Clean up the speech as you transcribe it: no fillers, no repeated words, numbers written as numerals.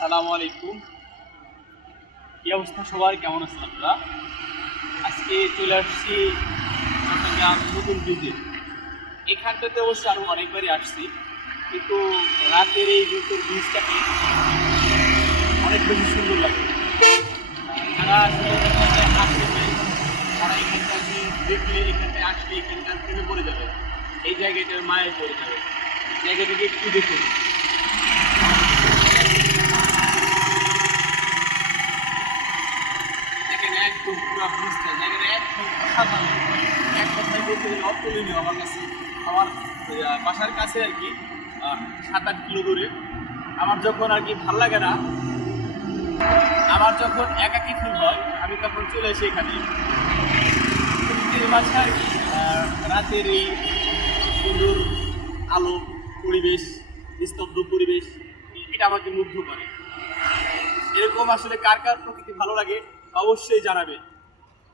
আসসালামু আলাইকুম। কি অবস্থা সবার, কেমন আছেন আপনারা? আজকে চলে আসছি চট্টগ্রাম নতুন ব্রিজে। এখানটাতে অবশ্য আরও অনেকবারই আসছি, কিন্তু রাতের এই নতুন ব্রিজটাকে অনেক বেশি সুন্দর লাগে। যারা আসলে এখানে আসে নাই, তারা এখানটাকে দেখলে, এখানটায় আসলে এখানকার প্রেমে পড়ে যাবে, এই জায়গাটার মায়ে পড়ে যাবে। জায়গাটাকে একটু দেখুন। দেখেন একদম পুরো ব্রিজটা, জায়গাটা একদম অসাধারণ। এক কথায় বলতে গেলে অতুলনীয় আমার কাছে। আমার বাসার কাছে আর কি 7-8 কিলো দূরে। আমার যখন আর কি ভাল লাগে না, আমার যখন একাকী ফিল হয়, আমি তখন চলে আসি এখানে। প্রকৃতির মাঝে আর কি রাতের এই সুন্দর আলো, পরিবেশ, নিস্তব্ধ পরিবেশ, এটা আমাকে মুগ্ধ করে। এরকম আসলে কার কার প্রকৃতি ভালো লাগে অবশ্যই জানাবে।